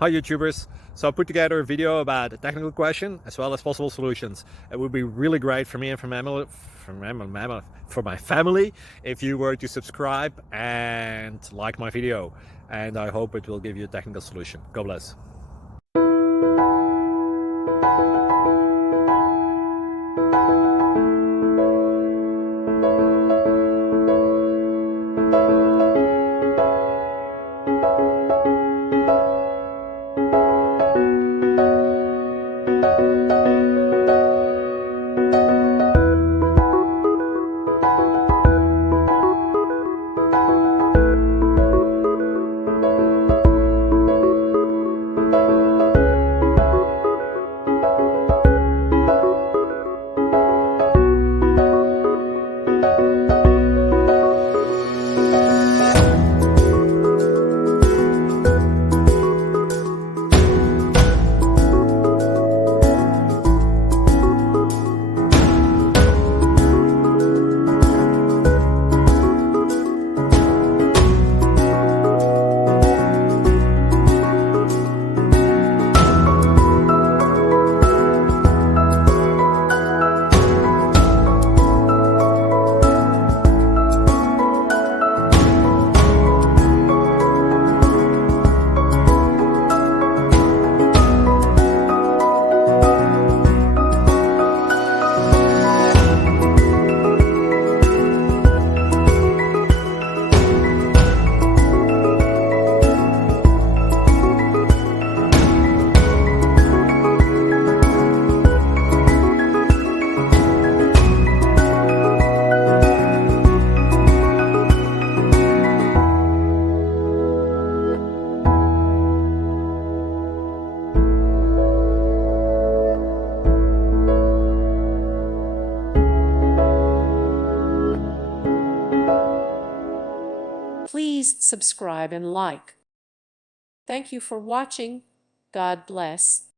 Hi YouTubers! So I put together a video about a technical question as well as possible solutions. It would be really great for me and for my family if you were to subscribe and like my video, and I hope it will give you a technical solution. God bless. Please subscribe and like. Thank you for watching. God bless.